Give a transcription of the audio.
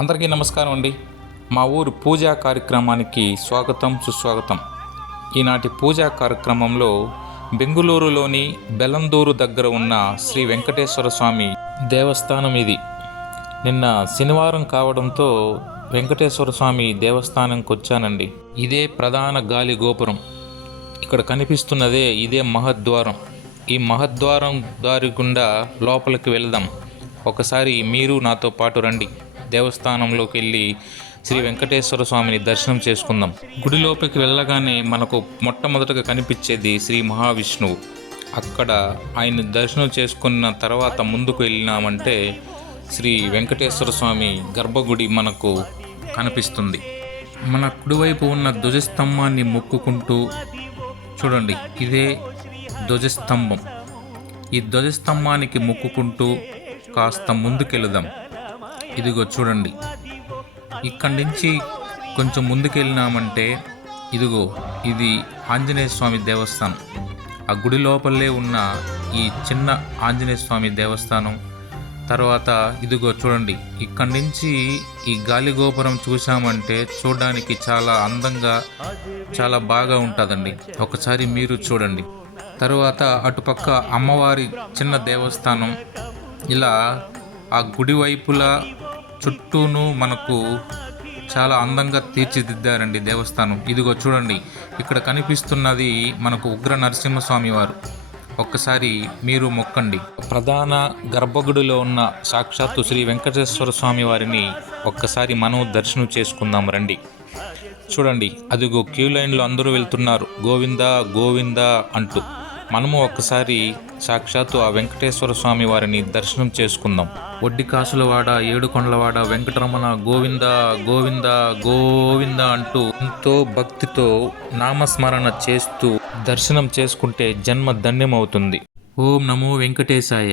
అందరికీ నమస్కారం అండి. మా ఊరు పూజా కార్యక్రమానికి స్వాగతం సుస్వాగతం. ఈనాటి పూజా కార్యక్రమంలో బెంగుళూరులోని బెలందూరు దగ్గర ఉన్న శ్రీ వెంకటేశ్వర స్వామి దేవస్థానం ఇది. నిన్న శనివారం కావడంతో వెంకటేశ్వర స్వామి దేవస్థానంకి వచ్చానండి. ఇదే ప్రధాన గాలి గోపురం. ఇక్కడ కనిపిస్తున్నదే ఇదే మహద్వారం. ఈ మహద్వారం దారి గుండా లోపలికి వెళ్దాం. ఒకసారి మీరు నాతో పాటు రండి. దేవస్థానంలోకి వెళ్ళి శ్రీ వెంకటేశ్వర స్వామిని దర్శనం చేసుకుందాం. గుడి లోపలికి వెళ్ళగానే మనకు మొట్టమొదటగా కనిపించేది శ్రీ మహావిష్ణువు. అక్కడ ఆయన దర్శనం చేసుకున్న తర్వాత ముందుకు వెళ్ళినామంటే శ్రీ వెంకటేశ్వర స్వామి గర్భగుడి మనకు కనిపిస్తుంది. మన కుడివైపు ఉన్న ధ్వజస్తంభాన్ని మొక్కుకుంటూ చూడండి, ఇదే ధ్వజస్తంభం. ఈ ధ్వజస్తంభానికి మొక్కుకుంటూ కాస్త ముందుకెళదాం. ఇదిగో చూడండి, ఇక్కడి నుంచి కొంచెం ముందుకెళ్ళినామంటే ఇదిగో ఇది ఆంజనేయ స్వామి దేవస్థానం. ఆ గుడి లోపలే ఉన్న ఈ చిన్న ఆంజనేయ స్వామి దేవస్థానం. తర్వాత ఇదిగో చూడండి, ఇక్కడి నుంచి ఈ గాలి గోపురం చూసామంటే చూడడానికి చాలా అందంగా చాలా బాగా ఉంటుందండి. ఒకసారి మీరు చూడండి. తరువాత అటుపక్క అమ్మవారి చిన్న దేవస్థానం. ఇలా ఆ గుడి వైపులా చుట్టూను మనకు చాలా అందంగా తీర్చిదిద్దారండి దేవస్థానం. ఇదిగో చూడండి, ఇక్కడ కనిపిస్తున్నది మనకు ఉగ్ర నరసింహస్వామి వారు. ఒక్కసారి మీరు మొక్కండి. ప్రధాన గర్భగుడిలో ఉన్న సాక్షాత్తు శ్రీ వెంకటేశ్వర స్వామి వారిని ఒక్కసారి మనం దర్శనం చేసుకుందాం రండి. చూడండి, అదిగో క్యూ లైన్లో అందరూ వెళ్తున్నారు గోవిందా గోవిందా అంటూ. మనము ఒక్కసారి సాక్షాత్తు ఆ వెంకటేశ్వర స్వామి వారిని దర్శనం చేసుకుందాం. ఒడ్డి కాసులవాడ, ఏడుకొండలవాడ వెంకటరమణ గోవింద గోవింద గోవింద అంటూ ఎంతో భక్తితో నామస్మరణ చేస్తూ దర్శనం చేసుకుంటే జన్మ ధన్యమవుతుంది. ఓం నమో వెంకటేశాయ.